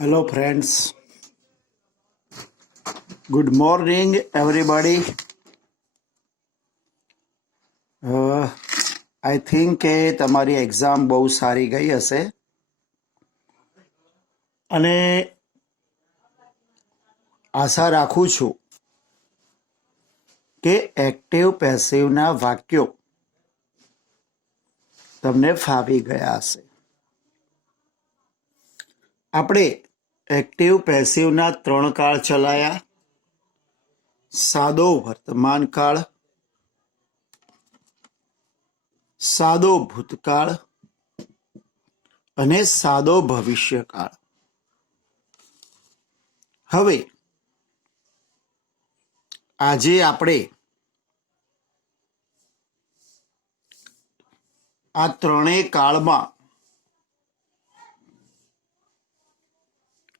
Hello, friends. Good morning, everybody. I think કે તમારી exam બહુ સારી ગઈ હશે અને આશા રાખું છું કે એક્ટિવ પેસિવના વાક્યો તમને ફાવી ગયા હશે. આપણે એક્ટિવ પેસિવના 3 કાળ ચલાયા: સાદો વર્તમાન કાળ, સાદો ભૂતકાળ અને સાદો ભવિષ્યકાળ. હવે આજે આપણે આ ત્રણેય કાળમાં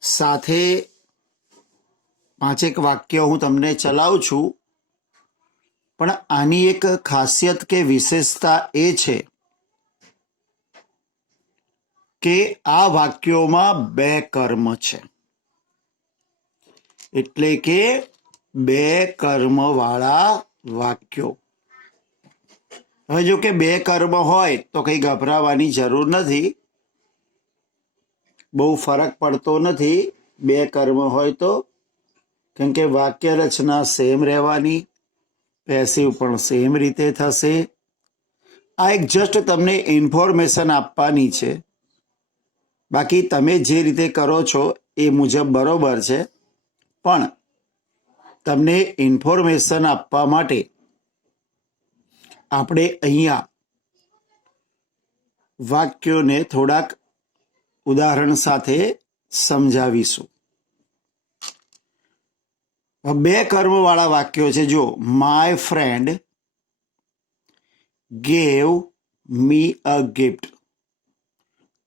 સાથે 5 વાક્ય હું તમને ચલાવું છું, પણ આની એક ખાસિયત કે વિશેષતા એ છે કે આ વાક્યોમાં 2 કર્મ છે, એટલે કે 2 કર્મવાળા વાક્યો. હવે જો કે 2 કર્મ હોય તો કંઈ ગભરાવાની જરૂર નથી, બહુ ફરક પડતો નથી 2 કર્મ હોય તો, કેમ કે વાક્ય રચના સેમ રહેવાની, પેસિવ પણ સેમ રીતે થશે. આ એક જસ્ટ તમને ઇન્ફોર્મેશન આપવાની છે, બાકી તમે જે રીતે કરો છો એ મુજબ બરોબર છે, પણ તમને ઇન્ફોર્મેશન આપવા માટે આપણે અહીંયા વાક્યોને થોડાક ઉદાહરણ સાથે સમજાવીશું. 2 કર્મવાળા વાક્યો છે. જો, my friend gave me a gift,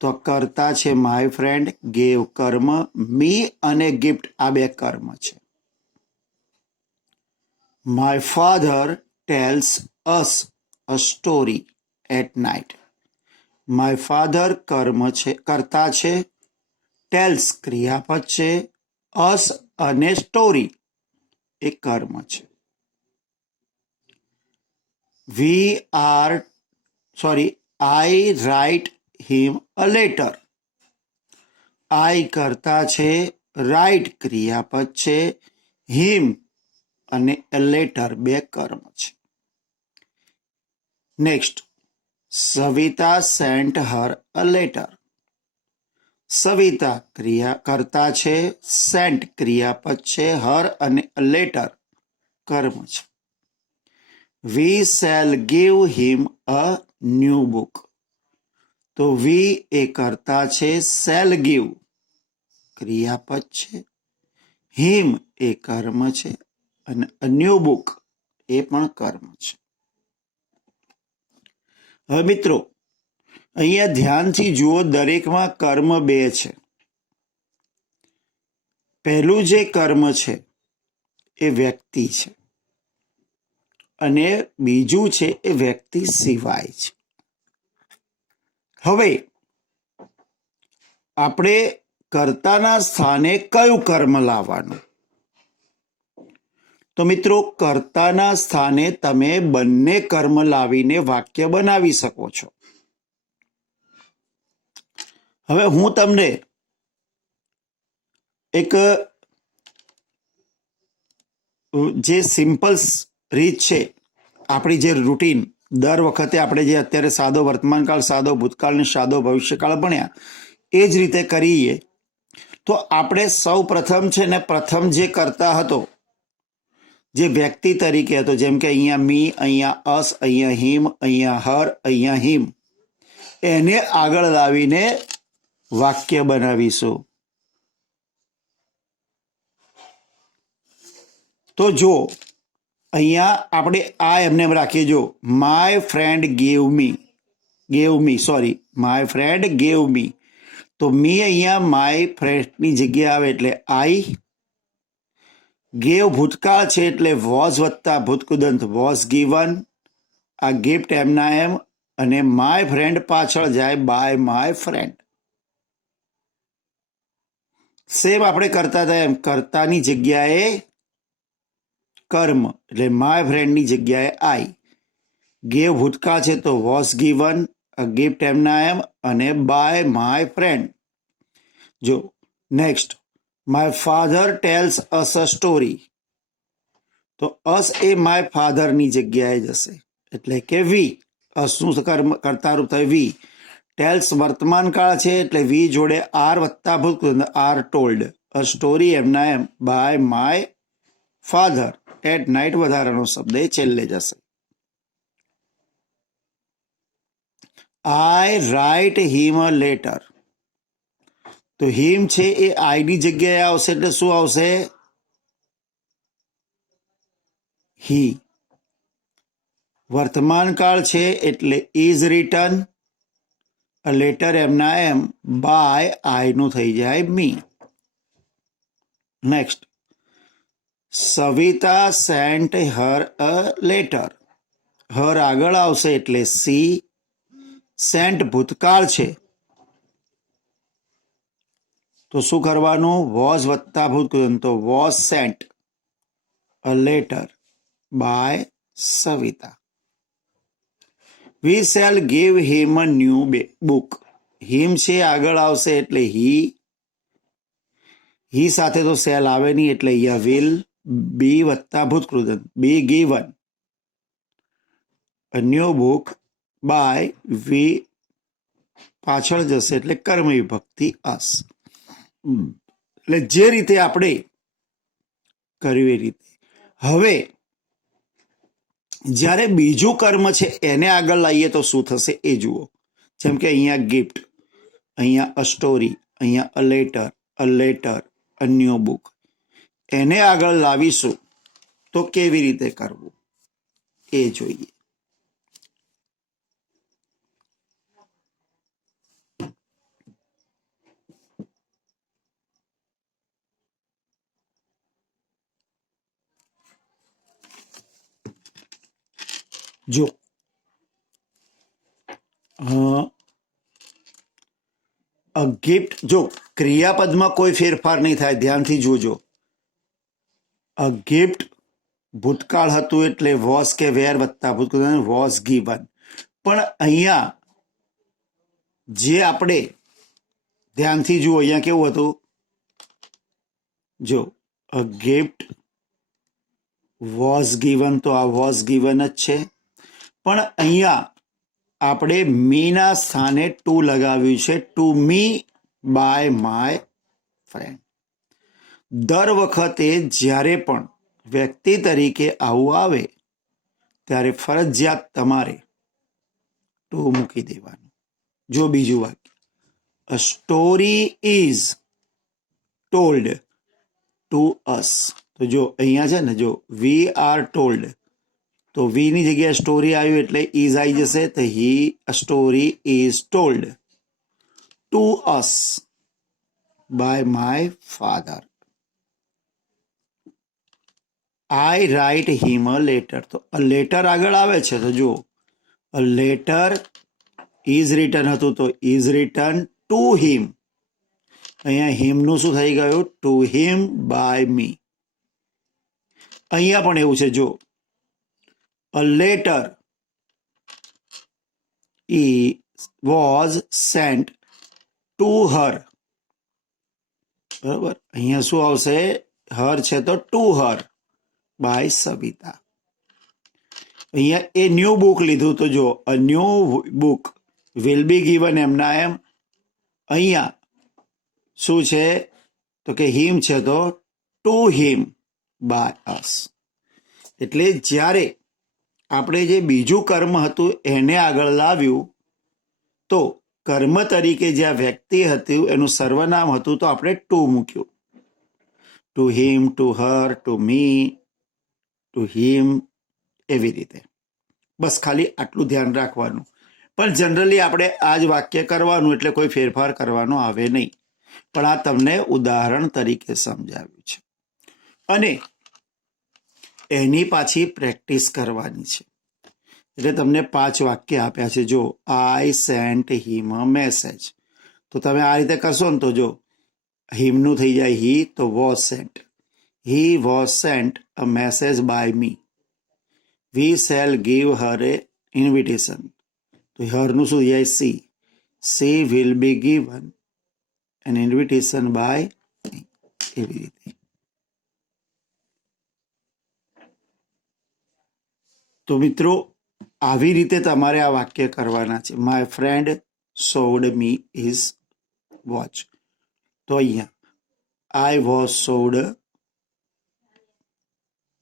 તો કર્તા છે માય ફ્રેન્ડ, ગેવ કર્મ, મી અને ગિફ્ટ આ 2 કર્મ છે. My father tells us a story at night. My father કર્મ છે, કર્તા છે, ટેલ્સ ક્રિયાપદ છે, અસ અને સ્ટોરી એ કર્મ છે. આઈ રાઇટ હિમ અ લેટર. આઈ કર્તા છે, રાઇટ ક્રિયાપદ છે, હિમ અને લેટર 2 કર્મ છે. Next, Savita sent her a letter. Savita ક્રિયા કર્તા છે, સેન્ટ ક્રિયાપદ છે, હર અને લેટર કર્મ છે. વી shall give him a new book. તો વી એ કર્તા છે, શેલ ગીવ ક્રિયાપદ છે, હિમ એ કર્મ છે અને અ ન્યૂ બુક એ પણ કર્મ છે. હવે મિત્રો, અહીંયા ધ્યાનથી જુઓ, દરેકમાં કર્મ 2 છે. પહેલું જે કર્મ છે એ વ્યક્તિ છે અને બીજું છે એ વ્યક્તિ સિવાય છે. હવે આપણે કર્તાના સ્થાને કયું કર્મ લાવવાનું? તો મિત્રો, કર્તાના સ્થાને તમે બંને કર્મ લાવીને વાક્ય બનાવી શકો છો. હવે હું તમને એક જે સિમ્પલ રીત છે, આપણી જે રૂટીન દર વખતે આપણે જે અત્યારે સાદો વર્તમાનકાળ, સાદો ભૂતકાળ અને સાદો ભવિષ્યકાળ ભણ્યા એ જ રીતે કરીએ તો આપણે સૌ પ્રથમ છે ને, પ્રથમ જે કરતા હતો જે વ્યક્તિ તરીકે હતો, જેમ કે અહીંયા મી, અહીંયા અસ, અહીંયા હિમ, અહીંયા હર, અહીંયા હિમ, એને આગળ લાવીને વાક્ય બનાવીશું. તો જો અહીંયા આપણે આ એમને રાખીએ, જો my friend gave me, my friend gave મી, તો મી અહીંયા માય ફ્રેન્ડની જગ્યાએ આવે એટલે આઈ. ગેવ ભૂતકાળ છે એટલે વોઝ વત્તા ભૂતકૃદંત વોઝ ગીવન, આ ગિફ્ટ એમના એમ, અને માય ફ્રેન્ડ પાછળ જાય બાય માય ફ્રેન્ડ. સેમ આપણે કરતા હતા એમ કર્તાની જગ્યાએ કર્મ એટલે માય ફ્રેન્ડની જગ્યાએ આઈ. ગેવ ભૂતકાળ છે તો વોઝ ગીવન અ ગિફ્ટ એમના એમ અને બાય માય ફ્રેન્ડ. જો next my father tells us a story તો અસ એ માય ફાધરની જગ્યાએ જશે એટલે કે વી. અસનું કર્તારૂપ થાય વી. ટેલ્સ વર્તમાન કાળ છે એટલે વી જોડે આર વત્તા ભૂતકૃત આર ટોલ્ડ અ સ્ટોરી એમના એમ by my father at night વધારાનો શબ્દ એ છેલ્લે જશે. આઈ રાઇટ હિમ અ લેટર તો હિમ છે એ આઈની જગ્યાએ આવશે એટલે શું આવશે? હી. વર્તમાન કાળ છે એટલે ઇઝ રિટન અ લેટર એમના એમ બાય આઈ નું થઈ જાય me. Next Savita sent her a letter. Her આગળ આવશે એટલે સી. સેન્ટ ભૂતકાળ છે તો શું કરવાનું? વોઝ વત્તા ભૂતકૃત તો was sent a letter by Savita. We shall give him a new book. Him છે આગળ આવશે એટલે હી સાથે તો સેલ આવે નહીં એટલે અહીંયા વિલ બી વત્તા ભૂતકૃત be given a new book by we પાછળ જશે એટલે કર્મ વિભક્તિ અસ. એટલે જે રીતે આપણે કર્યું એ રીતે. હવે જ્યારે બીજું કર્મ છે એને આગળ લાવીએ તો શું થશે એ જુઓ. જેમ કે અહીંયા ગિફ્ટ, અહીંયા અ સ્ટોરી, અહીંયા a letter a new book. એને આગળ લાવીશું તો કેવી રીતે કરવું એ જોઈએ. જો અ ગિફ્ટ, જો ક્રિયાપદમાં કોઈ ફેરફાર નહીં થાય, ધ્યાનથી જોજો. અ ગિફ્ટ ભૂતકાળ હતું એટલે વોઝ કે વેર વત્તા ભૂતકાળ વોઝ ગીવન. પણ અહીંયા જે આપણે ધ્યાનથી જુઓ, અહીંયા કેવું હતું? જો અ ગિફ્ટ વોઝ ગીવન તો આ વોઝ ગીવન જ છે. પણ અહીંયા આપણે મીના સ્થાને ટુ લગાવ્યું છે. To me by my friend. દર વખતે જ્યારે પણ વ્યક્તિ તરીકે આવું આવે ત્યારે ફરજિયાત તમારે ટુ મૂકી દેવાનું. જો બીજું વાક્ય અ સ્ટોરી ઇઝ ટોલ્ડ ટુ અસ તો જો અહીંયા છે ને, જો વી આર ટોલ્ડ તો વી ની જગ્યાએ સ્ટોરી આવ્યું એટલે ઇઝ આવી જશે. તો he a story is told to us by my father. I write him a letter તો અ લેટર આગળ આવે છે તો જો અ લેટર ઇઝ રિટન હતું તો ઇઝ રિટન ટુ હિમ. અહીંયા હિમનું શું થઈ ગયું? To him by me. અહીંયા પણ એવું છે. જો a letter was sent to her. બરાબર, અહીંયા શું આવશે? હર છે તો ટુ હર બાય સવિતા. અહીંયા એ ન્યૂ બુક લીધું તો જો અ new book will be given એમના એમ. અહીંયા શું છે તો કે હિમ છે તો ટુ હિમ બાય અસ. એટલે જ્યારે આપણે જે બીજું કર્મ હતું એને આગળ લાવ્યું તો કર્મ તરીકે જ્યાં વ્યક્તિ હતું એનું સર્વનામ હતું તો આપણે ટુ મૂક્યું. To him, to her, to me, to him, એવી રીતે. બસ ખાલી આટલું ધ્યાન રાખવાનું. પણ જનરલી આપણે આ જ વાક્ય કરવાનું એટલે કોઈ ફેરફાર કરવાનો આવે નહીં. પણ આ તમને ઉદાહરણ તરીકે સમજાવ્યું છે અને એની પાછી પ્રેક્ટિસ કરવાની છે. એટલે તમને 5 વાક્ય આપ્યા છે. જો આઈ સેન્ટ હિમ અ મેસેજ તો તમે આ રીતે કરશો ને તો જો હિમનું થઈ જાય હી, તો was sent. He was sent a message by me. We shall give her a invitation. તો હરનું શું થઈ જાય? She. She will be given an invitation by me. એવી રીતે. તો મિત્રો, આવી રીતે તમારે આ વાક્ય કરવાના છે. માય ફ્રેન્ડ સોડ મી ઇઝ વોચ. તો અહીંયા આઈ વોઝ સોડ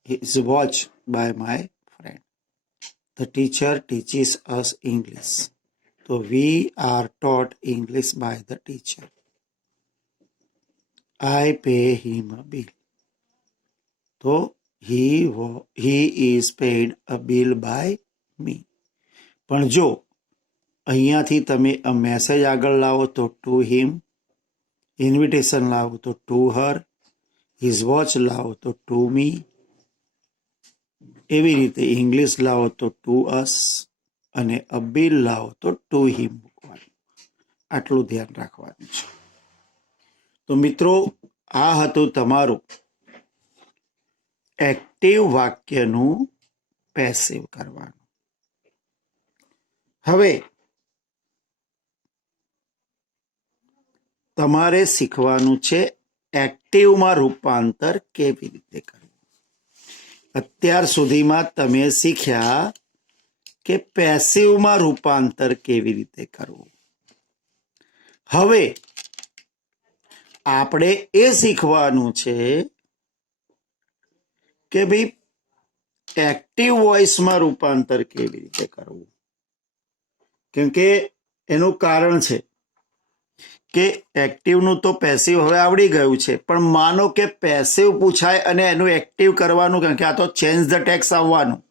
his watch by my friend. The teacher teaches us English. So we are taught English by the teacher. I pay him a bill. So he is paid a bill by me. પણ જો અહીંયાથી તમે a message આગળ લાવો તો to him, invitation લાવો તો to her, his watch લાવો તો to me, એવી રીતે ઇંગ્લિશ લાવો તો ટુ અસ અને અ બિલ લાવો તો ટુ હિમ મૂકવાનું. આટલું ધ્યાન રાખવાનું છે. તો મિત્રો, આ હતું તમારું એક્ટિવ વાક્યનું પેસિવ કરવાનું. હવે તમારે શીખવાનું છે એક્ટિવમાં રૂપાંતર કેવી રીતે કરવું. અત્યાર સુધીમાં તમે શીખ્યા કે પેસિવમાં રૂપાંતર કેવી રીતે કરવું. હવે આપણે એ શીખવાનું છે કે ભાઈ એક્ટિવ વોઇસમાં રૂપાંતર કેવી રીતે કરવું. કેમ કે એનું કારણ છે કે એક્ટિવનું તો પેસિવ હવે આવડી ગયું છે, પણ માનો કે પેસિવ પૂછાય અને એનું એક્ટિવ કરવાનું, કારણ કે આ તો ચેન્જ ધ ટેક્સ આવવાનું.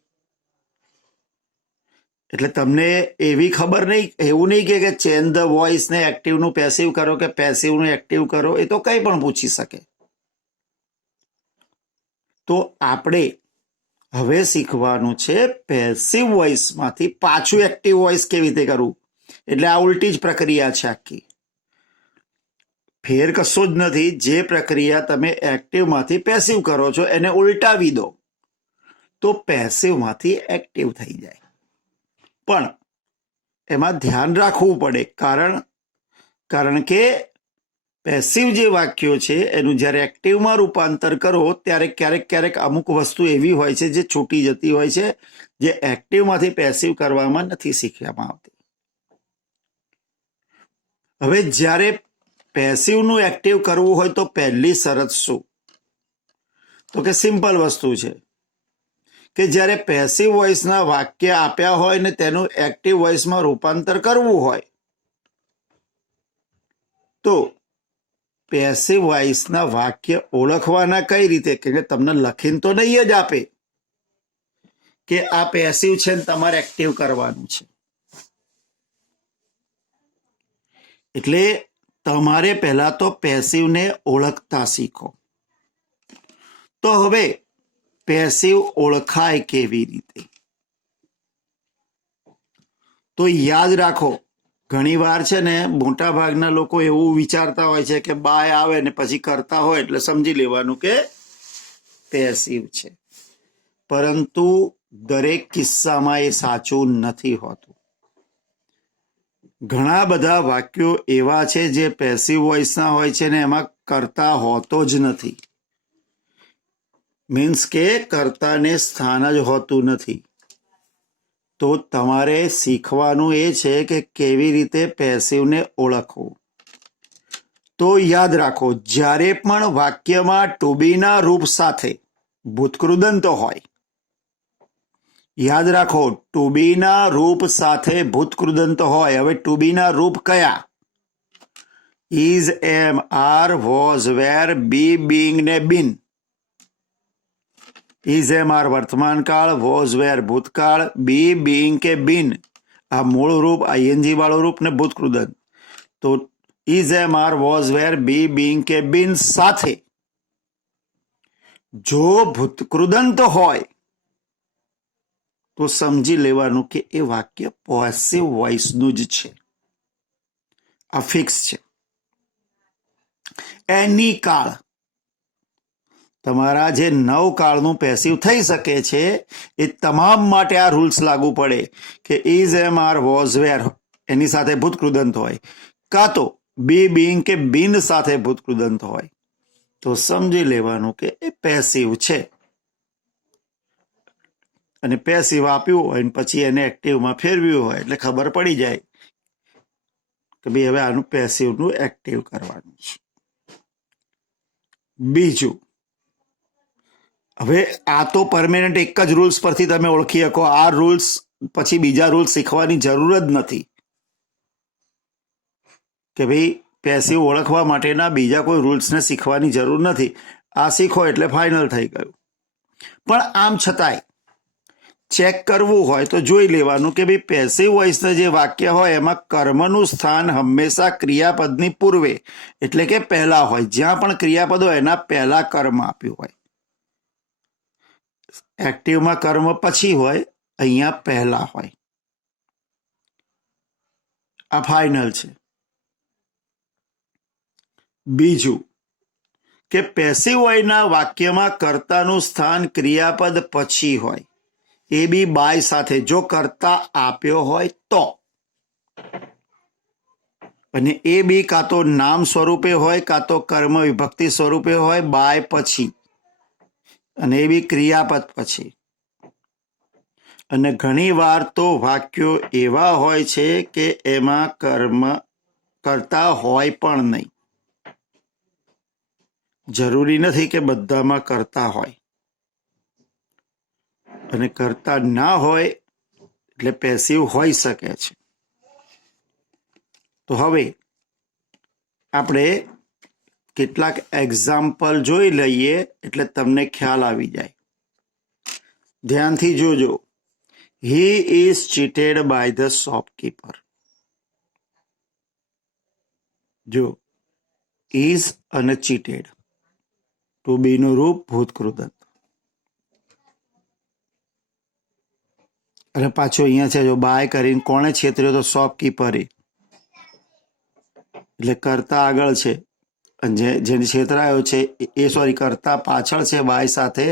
એટલે તમને એવી ખબર નહીં, એવું નહીં કે ચેન્જ ધ વોઇસ ને એક્ટિવનું પેસિવ કરો કે પેસિવનું એક્ટિવ કરો, એ તો કંઈ પણ પૂછી શકે. તો આપણે હવે શીખવાનું છે પેસિવ વોઇસમાંથી પાછું એક્ટિવ વોઇસ કેવી રીતે કરવું. એટલે આ ઉલટી જ પ્રક્રિયા છે આખી. ફેર કશો જ નથી. જે પ્રક્રિયા તમે એક્ટિવમાંથી પેસિવ કરો છો એને ઉલટાવી દો તો પેસિવમાંથી એક્ટિવ થઈ જાય. પણ એમાં ધ્યાન રાખવું પડે, કારણ કે પેસિવ જે વાક્યો છે એનું જ્યારે એક્ટિવમાં રૂપાંતર કરો ત્યારે ક્યારેક અમુક વસ્તુ એવી હોય છે જે છૂટી જતી હોય છે, જે એક્ટિવમાંથી પેસિવ કરવામાં નથી શીખવામાં આવતી. હવે જ્યારે પેસિવનું એક્ટિવ કરવું હોય તો પહેલી શરત શું? તો કે સિમ્પલ વસ્તુ છે કે જ્યારે પેસિવ વોઇસના વાક્ય આપ્યા હોય ને તેનું એક્ટિવ વોઇસમાં રૂપાંતર કરવું હોય તો પેસિવ વોઇસના વાક્ય ઓળખવાના કઈ રીતે? કે તમને લખીને તો નહીં જ આપે કે આ પેસિવ છે ને તમારે એક્ટિવ કરવાનું છે. એટલે તમારે પહેલા તો પેસિવને ઓળખતા શીખો. તો હવે પેસિવ ઓળખાય કેવી રીતે? તો યાદ રાખો, ઘણી વાર છે ને મોટા ભાગના લોકો એવું વિચારતા હોય છે કે બાય આવે ને પછી કરતા હોય એટલે સમજી લેવાનું કે પેસિવ છે. પરંતુ દરેક કિસ્સામાં એ સાચું નથી હોતું. ઘણા બધા વાક્યો એવા છે જે પેસિવ વોઇસના હોય છે ને એમાં કર્તા હોતો જ નથી. મીન્સ કે કર્તાને સ્થાન જ હોતું નથી. તો તમારે શીખવાનું એ છે કે કેવી રીતે પેસિવને ઓળખવું. તો યાદ રાખો, જ્યારે પણ વાક્યમાં ટુ બીના રૂપ સાથે ભૂતકૃદંત હોય, યાદ રાખો ટુ બીના રૂપ સાથે ભૂતકૃદંત હોય. હવે ટુ બીના રૂપ કયા? Is, am, are, was, were, be, being ને બીન. ઇઝ, એમ, આર વર્તમાન કાળ, વોઝ, વેર ભૂતકાળ, બી, બીંગ કે બીન આ મૂળ રૂપ, આઈએનજી વાળું રૂપ ને ભૂતકૃદંત. તો is, am, are, was, were, be, being કે બીન સાથે જો ભૂતકૃદંત હોય તો સમજી લેવાનું કે એ વાક્ય પેસિવ વોઇસનું જ છે. આ ફિક્સ છે. એની કાળ, તમારા જે 9 કાળનું પેસિવ થઈ શકે છે એ તમામ માટે આ રૂલ્સ લાગુ પડે કે ઇઝ, એમ, આર, વોઝ, વેર એની સાથે ભૂતકૃદંત હોય, કાં તો બી, બીંગ કે બીન સાથે ભૂતકૃદંત હોય, તો સમજી લેવાનું કે એ પેસિવ છે. અને પેસિવ આપ્યું હોય ને પછી એને એક્ટિવમાં ફેરવ્યું હોય એટલે ખબર પડી જાય કે ભાઈ હવે આનું પેસિવનું એક્ટિવ કરવાનું છે. બીજું, હવે આ તો પરમેનન્ટ એક જ રૂલ્સ પરથી તમે ઓળખી શકો. આ રૂલ્સ પછી બીજા રૂલ્સ શીખવાની જરૂર જ નથી કે ભાઈ પેસિવ ઓળખવા માટેના બીજા કોઈ રૂલ્સને શીખવાની જરૂર નથી. આ શીખો એટલે ફાઇનલ થઈ ગયું. પણ આમ છતાંય ચેક કરવું હોય તો જોઈ લેવાનું કે ભાઈ પેસિવ વોઇસના જે વાક્ય હોય એમાં કર્મનું સ્થાન હંમેશા ક્રિયાપદની પૂર્વે એટલે કે પહેલા હોય. જ્યાં પણ ક્રિયાપદ હોય એના પહેલા કર્મ આપ્યું હોય. એક્ટિવમાં કર્મ પછી હોય, અહીંયા પહેલા હોય. આ ફાઇનલ છે. બીજું કે પેસિવ વોઇસના વાક્યમાં કર્તાનું સ્થાન ક્રિયાપદ પછી હોય, એ બી બાય સાથે જો કર્તા આપ્યો હોય તો, અને એ બી કાં તો નામ સ્વરૂપે હોય કાં તો કર્મ વિભક્તિ સ્વરૂપે હોય બાય પછી, અને એ બી ક્રિયાપદ પછી. અને ઘણી વાર તો વાક્યો એવા હોય છે કે એમાં કર્મ કર્તા હોય પણ નહીં. જરૂરી નથી કે બધામાં કર્તા હોય, અને કર્તા ના હોય એટલે પેસિવ હોઈ શકે છે. તો હવે આપણે કેટલાક એક્ઝામ્પલ જોઈ લઈએ એટલે તમને ખ્યાલ આવી જાય. ધ્યાનથી જોજો. He is cheated by the shopkeeper. જો ઇઝ અને ચીટેડ, ટુ બી નું રૂપ ભૂતકૃદંત. અને પાછો અહીંયા છે જો બાય કરીને કોણે છેતર્યો તો શોપકીપરે, એટલે કરતા આગળ છે અને જેને છેતરાયો છે એ સોરી કરતા પાછળ છે બાય સાથે,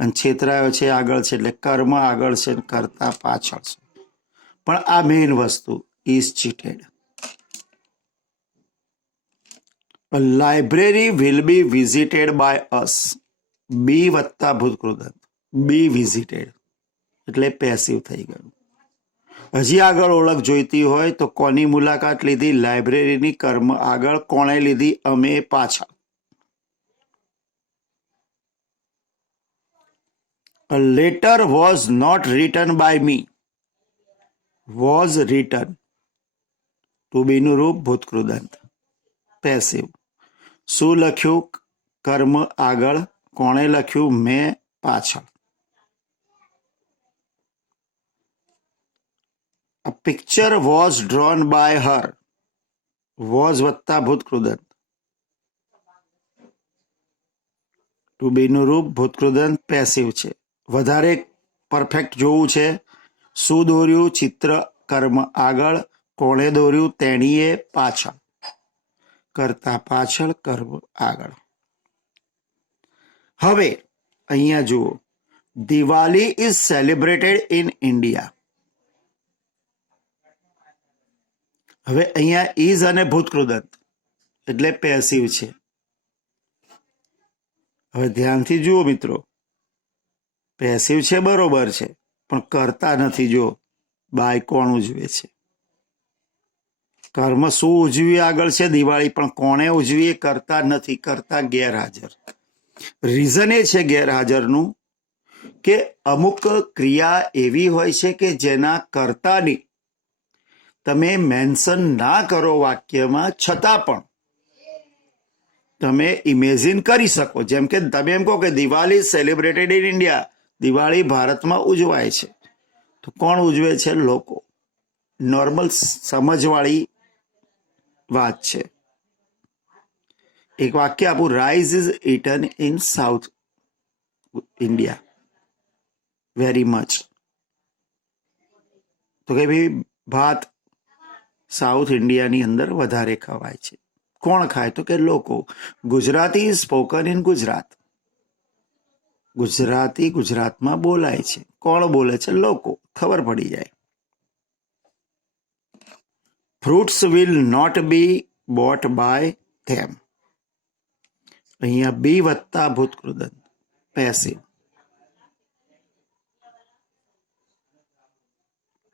અને છેતરાયો છે આગળ છે એટલે કર્મ આગળ છે કરતા પાછળ છે. પણ આ મેઇન વસ્તુ is cheated. Library will be visited by us, be વત્તા ભૂતકૃદંત, બી વિઝિટેડ એટલે પેસિવ થઈ ગયું. હજી આગળ ઓળખ જોઈતી હોય તો કોની મુલાકાત લીધી? લાઇબ્રેરીની. કર્મ આગળ કોણે લીધી? અમે પાછળ. A letter was not written by me, was written, to be નું રૂપ ભૂતકૃદંત, પેસિવ. શું લખ્યું? કર્મ આગળ, કોણે લખ્યું? મેં પાછળ. A picture was drawn by her, was વત્તા ભૂતકૃદંત, ટુ બી નું રૂપ ભૂતકૃદંત, પેસિવ છે. વધારે પરફેક્ટ જોવું છે. શું દોર્યું? ચિત્ર. કર્મ આગળ, કોણે દોર્યું? તેણીએ પાછળ, કરતા પાછળ, કર્મ આગળ. હવે અહીંયા જુઓ. Diwali is celebrated in India. હવે અહીંયા ઇઝ અને ભૂતકૃદંત એટલે પેસિવ છે. હવે ધ્યાનથી જુઓ મિત્રો, પેસિવ છે બરોબર છે, પણ કરતા નથી. જો બાય કોણ ઉજવે છે? કર્મ શું ઉજવી આગળ છે? દિવાળી. પણ કોણે ઉજવી? કરતા નથી, કરતા ગેરહાજર. રીઝન એ છે ગેરહાજરનું કે અમુક ક્રિયા એવી હોય છે કે જેના કર્તાની તમે મેન્શન ના કરો વાક્યમાં, છતાં પણ તમે ઇમેજિન કરી શકો. જેમ કે તમે એમ કહો કે Diwali celebrated in India, Diwali ભારતમાં ઉજવાય છે. તો કોણ ઉજવે છે? લોકો. નોર્મલ સમજવાળી વાત છે. એક વાક્ય આપું. Rice is eaten in south India very much. તો કે ભાઈ ભાત સાઉથ ઇન્ડિયાની અંદર વધારે ખવાય છે. કોણ ખાય? તો કે લોકો. Gujarati is spoken in Gujarat. Gujarati ગુજરાતમાં બોલાય છે. કોણ બોલે છે? લોકો. ખબર પડી જાય. Fruits will not be bought by them. અહીંયા બી વત્તા ભૂતકૃદંત પેસિવ.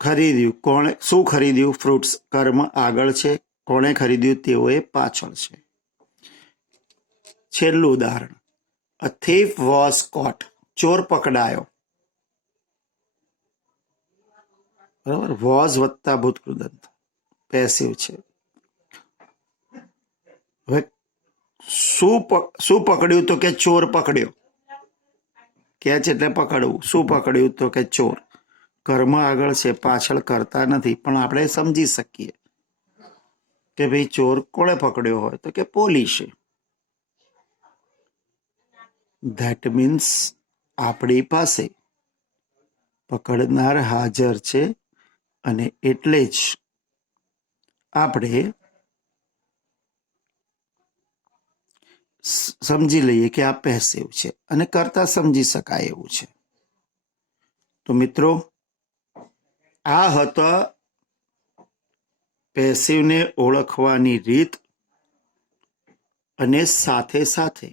ખરીદ્યું. કોણે શું ખરીદ્યું? ફ્રૂટ્સ. કર્મ આગળ છે. કોણે ખરીદ્યું? તેઓએ પાછળ છે. છેલ્લું ઉદાહરણ. અ thief was caught. ચોર પકડાયો. બરાબર. વોઝ વત્તા ભૂતકૃદંત પેસિવ છે. હવે શું પકડ્યું? તો કે ચોર પકડ્યો. કેચ એટલે પકડવું. શું પકડ્યું? તો કે ચોર. કર્મ આગળ છે, પાછળ કરતા નથી, પણ આપણે સમજી શકીએ કે ભાઈ ચોર કોણે પકડ્યો હોય? તો કે પોલીસે. ધેટ મીન્સ આપણી પાસે પકડનાર હાજર છે અને એટલે જ આપણે સમજી લઈએ કે આ પેસિવ છે અને કરતા સમજી શકાય એવું છે. તો મિત્રો, આ હતા પેસિવને ઓળખવાની રીત અને સાથે સાથે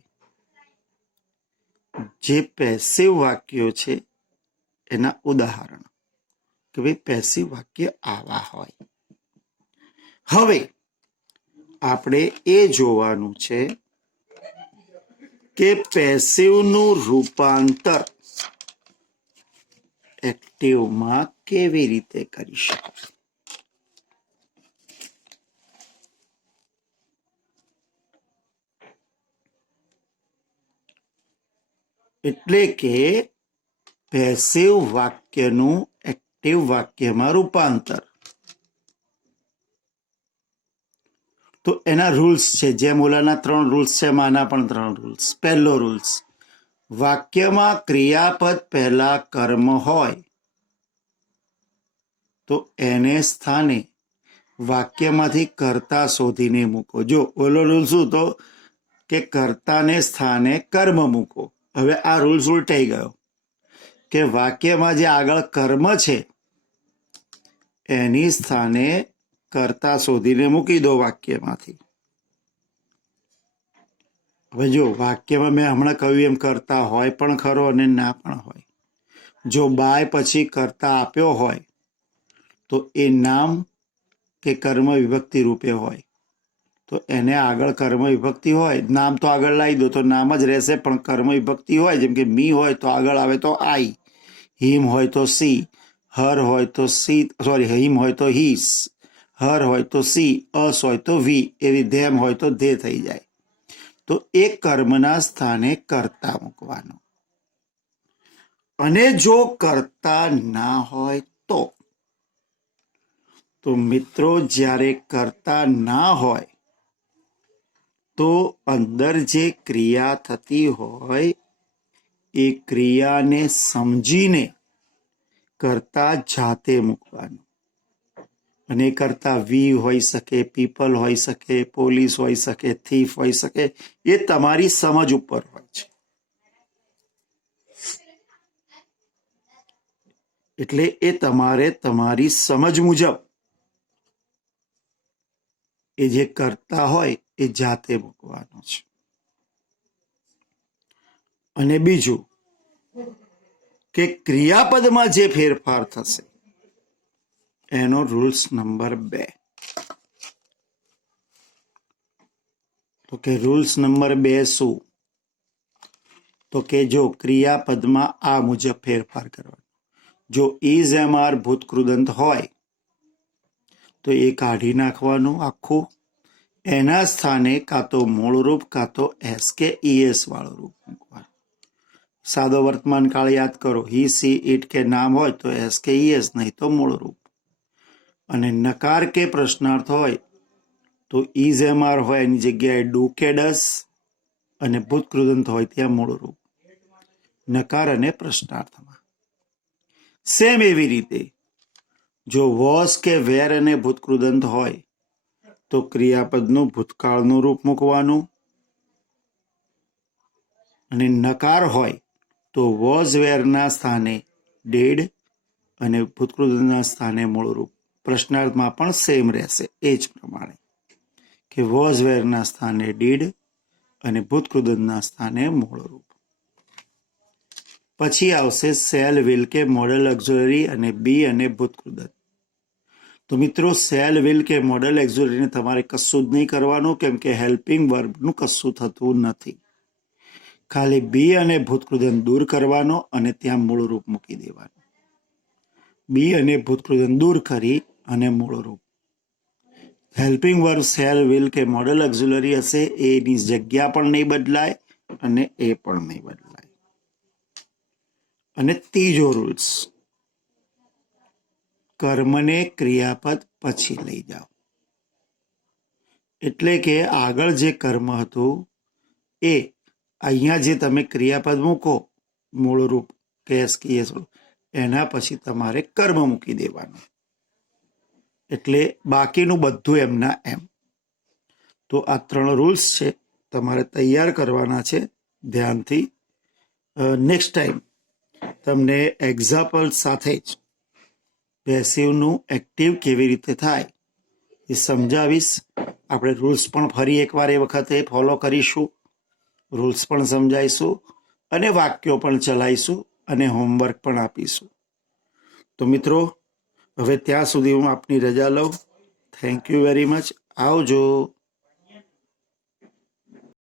જે પેસિવ વાક્યો છે એના ઉદાહરણ કે ભાઈ પેસિવ વાક્ય આવા હોય. હવે આપણે એ જોવાનું છે કે પેસિવનું રૂપાંતર એક્ટિવમાં કેવી રીતે કરી શકાય. એટલે કે પેસિવ વાક્યનું એક્ટિવ વાક્યમાં રૂપાંતર. તો એના રૂલ્સ છે. જેમ ઓલાના 3 રૂલ્સ છે, આના પણ 3 રૂલ્સ. પહેલો રૂલ્સ, વાક્યમાં ક્રિયાપદ પહેલા કર્મ હોય તો એને સ્થાને વાક્યમાંથી કર્તા શોધીને મૂકો. જો ઓલો રૂલ શું તો કે કર્તાને સ્થાને કર્મ મૂકો. હવે આ રૂલ્સ ઉલટાઈ ગયો કે વાક્યમાં જે આગળ કર્મ છે એની સ્થાને કર્તા શોધીને મૂકી દો વાક્યમાંથી. હવે જો વાક્યમાં મેં હમણાં કહ્યું એમ કર્તા હોય પણ ખરો અને ના પણ હોય. જો બાય પછી કર્તા આપ્યો હોય તો એ નામ કે કર્મ વિભક્તિ રૂપે હોય. તો એને આગળ કર્મ વિભક્તિ હોય, નામ તો આગળ લાવી દો તો નામ જ રહેશે, પણ કર્મ વિભક્તિ હોય, જેમ કે મી હોય તો આગળ આવે તો આઈ, હિમ હોય તો સી, હર હોય તો સી, સોરી હિમ હોય તો હીસ, હર હોય તો સી, અસ હોય તો વી, એવી ધેમ હોય તો ધે થઈ જાય. તો એ કર્મના સ્થાને કર્તા મૂકવાનો. અને જો કર્તા ના હોય તો મિત્રો જ્યારે કર્તા ના હોય તો અંદર જે ક્રિયા થતી હોય એ ક્રિયાને સમજીને કર્તા જાતે મૂકવાનું. અને કર્તા વી હોઈ શકે, પીપલ હોઈ શકે, પોલીસ હોઈ શકે, થીફ હોઈ શકે. એ તમારી સમજ ઉપર હોય છે. એટલે એ તમારે તમારી સમજ મુજબ એ જે કરતા હોય એ જાતે મૂકવાનો છે. અને બીજું કે ક્રિયાપદમાં જે ફેરફાર થશે એનો રૂલ્સ નંબર 2. તો કે રૂલ્સ નંબર 2 શું? તો કે જો ક્રિયાપદમાં આ મુજબ ફેરફાર કરવાનો. જો ઇઝ એમ આર ભૂતકૃદંત હોય તો એ કાઢી નાખવાનું આખું. એના સ્થાને કાં તો મૂળ રૂપ કાં તો એસ કે ઈએસ વાળું રૂપ મૂકવાનું. સાદો વર્તમાન કાળ યાદ કરો. હી, સી, ઇટ કે નામ હોય તો એસ કે ઈએસ, નહીં તો મૂળ રૂપ. અને નકાર કે પ્રશ્નાર્થ હોય તો ઇઝ એમ આર હોય એની જગ્યાએ ડુ કે ડસ, અને ભૂતકૃદંત હોય ત્યાં મૂળ રૂપ. નકાર અને પ્રશ્નાર્થમાં સેમ એવી રીતે જો વોસ કે વેર અને ભૂતકૃદંત હોય તો ક્રિયાપદનું ભૂતકાળનું રૂપ મૂકવાનું, અને નકાર હોય તો વોઝ વેરના સ્થાને ડેડ અને ભૂતકૃદના સ્થાને મૂળ રૂપ. પ્રશ્નાર્થમાં પણ સેમ રહેશે એ જ પ્રમાણે કે વોઝ વેરના સ્થાને ડીડ અને ભૂતકૃદના સ્થાને મૂળ રૂપ. પછી આવશે સેલ, વિલ કે મોડલ ઓક્ઝિલરી અને બી અને ભૂતકૃદન. તો મિત્રો સેલ, વિલ કે મોડલ ઓક્ઝિલરીને તમારે કશું જ નહીં કરવાનું, કેમ કે હેલ્પિંગ વર્બનું કશું થતું નથી. ખાલી બી અને ભૂતકૃદન દૂર કરવાનો અને ત્યાં મૂળ રૂપ મૂકી દેવાનું. બી અને ભૂતકૃદન દૂર કરી અને મૂળ રૂપ. હેલ્પિંગ વર્બ સેલ, વિલ કે મોડલ ઓક્ઝિલરી હશે એની જગ્યા પણ નહીં બદલાય અને એ પણ નહીં બદલાય. અને ત્રીજો રૂલ્સ, કર્મને ક્રિયાપદ પછી લઈ જાઓ. એટલે કે આગળ જે કર્મ હતું એ અહીંયા જે તમે ક્રિયાપદ મૂકો મૂળ રૂપ કેસ કીએસ એના પછી તમારે કર્મ મૂકી દેવાનું. એટલે બાકીનું બધું એમના એમ. તો આ 3 રૂલ્સ છે, તમારે તૈયાર કરવાના છે ધ્યાનથી. નેક્સ્ટ ટાઈમ તમને એક્ઝામ્પલ સાથે જ પેસિવનું એક્ટિવ કેવી રીતે થાય એ સમજાવીશ. આપણે રૂલ્સ પણ ફરી એકવાર એ વખતે ફોલો કરીશું, રૂલ્સ પણ સમજાઈશું અને વાક્યો પણ ચલાવીશું અને હોમવર્ક પણ આપીશું. તો મિત્રો હવે ત્યાં સુધી હું આપની રજા લઉં. Thank you very much. આવજો.